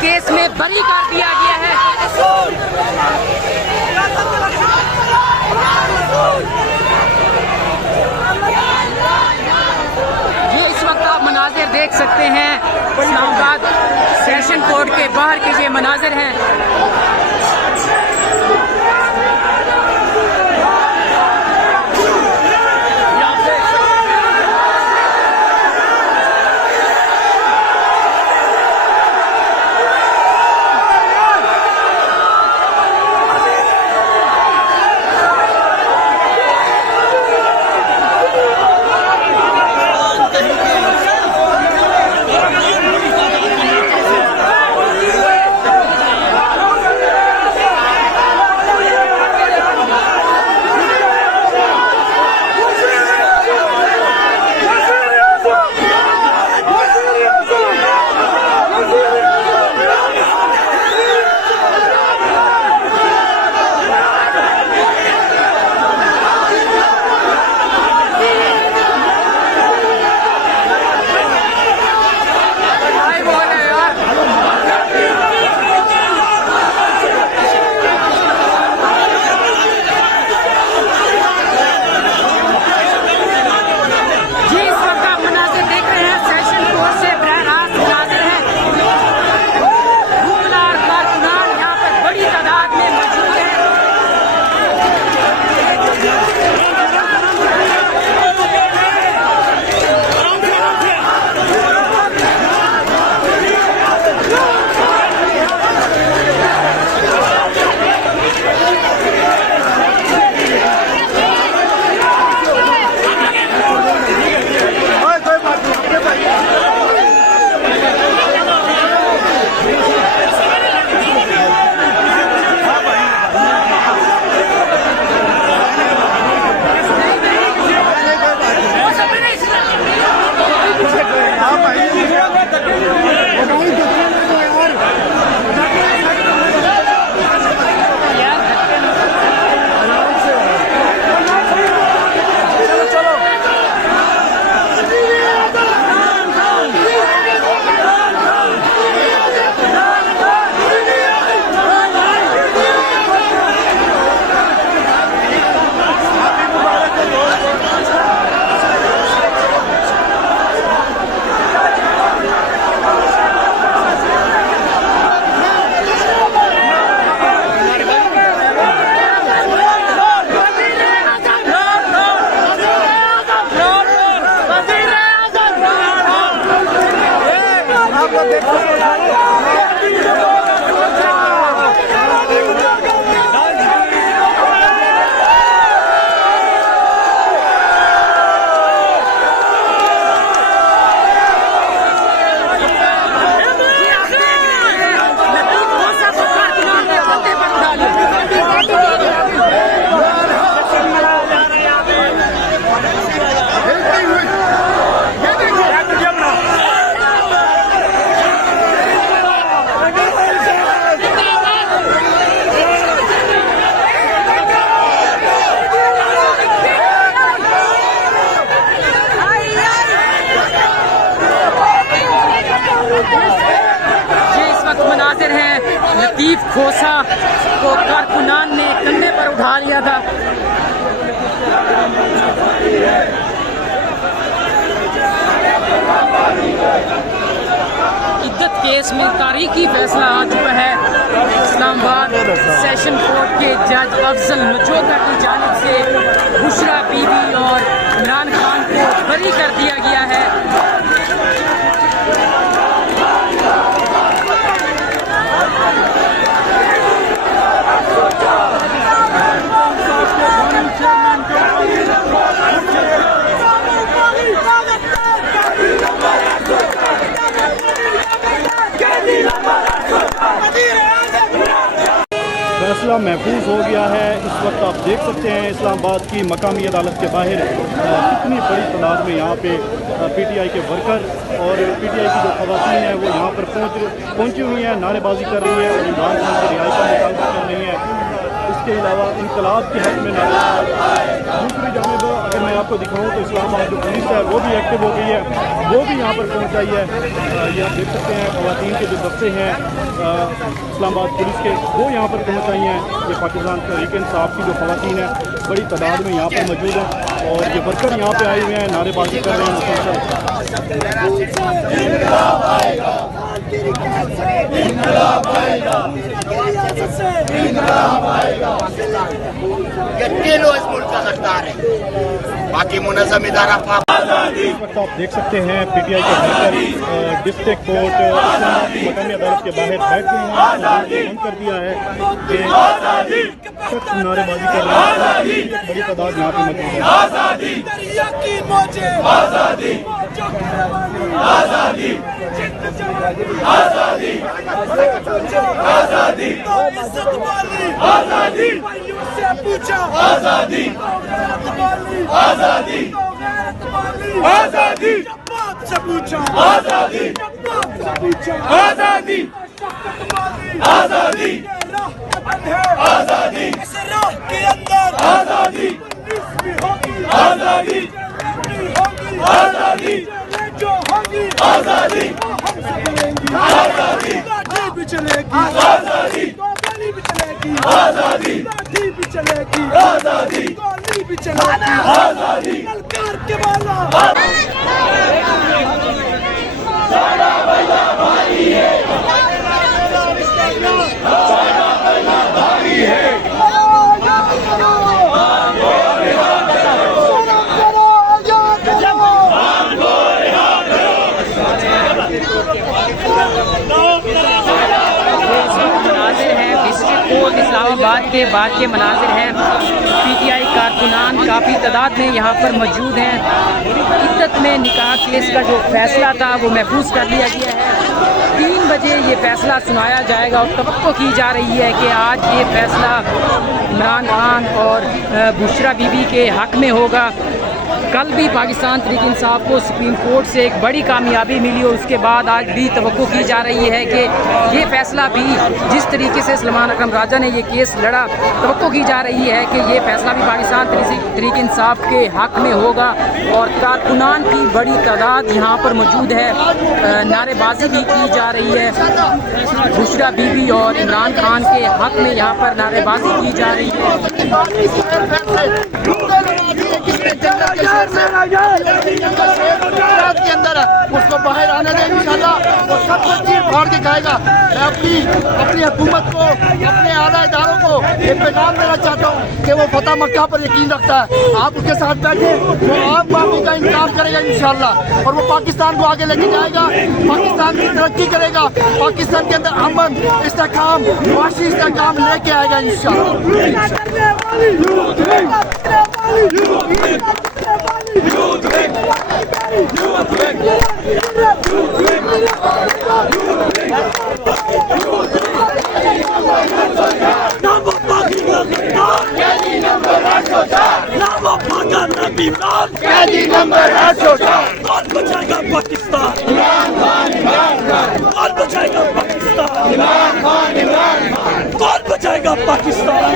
Case में बरी कर दिया गया है। ये इस वक्त आप मनाजिर देख सकते हैं, इस्लामाबाद सेशन कोर्ट के बाहर के ये मनाजिर हैं। लतीफ खोसा को कारकुनान ने कंधे पर उठा लिया था। इद्दत केस में तारीखी फैसला आ चुका है। इस्लामाबाद सेशन कोर्ट के जज अफजल मचोका की जानिब से बुशरा बीबी और इमरान खान को बरी कर दिया गया है। फैसला महफूज हो गया है। इस वक्त आप देख सकते हैं इस्लामाबाद की मकामी अदालत के बाहर कितनी बड़ी तादाद में यहाँ पे पीटीआई के वर्कर और पीटीआई की जो ख़वातीन हैं वो यहाँ पर पहुँची हुई हैं, नारेबाजी कर रही हैं और इमरान खान की रिहाई का मुतालबा कर रही हैं। इसके अलावा इनकलाब के हक में नारे। दूसरी जानिब अगर मैं आपको दिखाऊँ तो इस्लामाबाद जो पुलिस है वो भी एक्टिव हो गई है, वो भी यहाँ पर पहुँच आई है। ये आप देख सकते हैं ख़वातीन के जो दस्ते हैं इस्लामाबाद पुलिस के, वो यहाँ पर पहुँच आई हैं। ये पाकिस्तान तहरीक इंसाफ की जो ख़वातीन है बड़ी तादाद में यहाँ पर मौजूद हैं और ये वर्कर यहाँ पे आए हुए हैं, नारेबाजी कर रहे हैं मुसलसल। ये तीनों इस मुल्क का सरदार है, बाकी मुनज़्ज़म इदारा इस वक्त आप देख सकते हैं पीटीआई के वर्कर डिस्ट्रिक्ट कोर्ट इस्लामाबाद की मकामी अदालत के बाहर बैठ गए हैं। बंद कर दिया है कि सख्त नारेबाजी कर रहे हैं, बड़ी तादाद यहाँ पे मौजूद है। आजादी आजादी आजादी आजादी आजादी आजादी से पूछा आजादी आजादी आजादी से पूछा आजादी आजादी आजादी आजादी इस राह के अंदर आजादी आजादी आजादी जो होगी आजादी आजादी भी चलेगी आजादी गोली भी चलेगी आजादी लाठी भी चलेगी आजादी गोली भी चलेगी आजादी ललकार के वाला सारा भैया भाई है, सारा भैया भाई है। इस्लामाबाद के बाद के मनाजिर हैं। पीटीआई कारकुनान काफ़ी तादाद में यहाँ पर मौजूद हैं। इद्दत में निकाह केस का जो फैसला था वो महफूज कर लिया गया है। 3 बजे ये फैसला सुनाया जाएगा और तवक्को की जा रही है कि आज ये फैसला इमरान खान और बुशरा बीबी के हक़ में होगा। कल भी पाकिस्तान तहरीक इंसाफ को सुप्रीम कोर्ट से एक बड़ी कामयाबी मिली और उसके बाद आज भी तवक्को की जा रही है कि ये फैसला भी जिस तरीके से सलमान अकरम राजा ने ये केस लड़ा, तवक्को की जा रही है कि ये फैसला भी पाकिस्तान तहरीक इंसाफ के हक़ में होगा। और कारकुनान की बड़ी तादाद यहाँ पर मौजूद है, नारेबाजी भी की जा रही है। बुशरा बीबी और इमरान खान के हक़ में यहाँ पर नारेबाजी की जा रही है। के अंदर है उसको बाहर आने दें इंशाल्लाह, वो सब कुछ चीर फाड़ के खाएगा। मैं अपनी हुकूमत को, अपने आला इदारों को ये पैगाम देना चाहता हूँ कि वो फतह मक्का पर यकीन रखता है। आप उसके साथ बैठे, वो आम बाबू का इंतजाम करेगा इंशाल्लाह और वो पाकिस्तान को आगे लेके जाएगा, पाकिस्तान की तरक्की करेगा, पाकिस्तान के अंदर अमन, इस्तेकाम, मुआशी इस्तेकाम लेके आएगा इंशाल्लाह। कौन बचाएगा पाकिस्तान? कौन बचाएगा पाकिस्तान? कौन बचाएगा पाकिस्तान?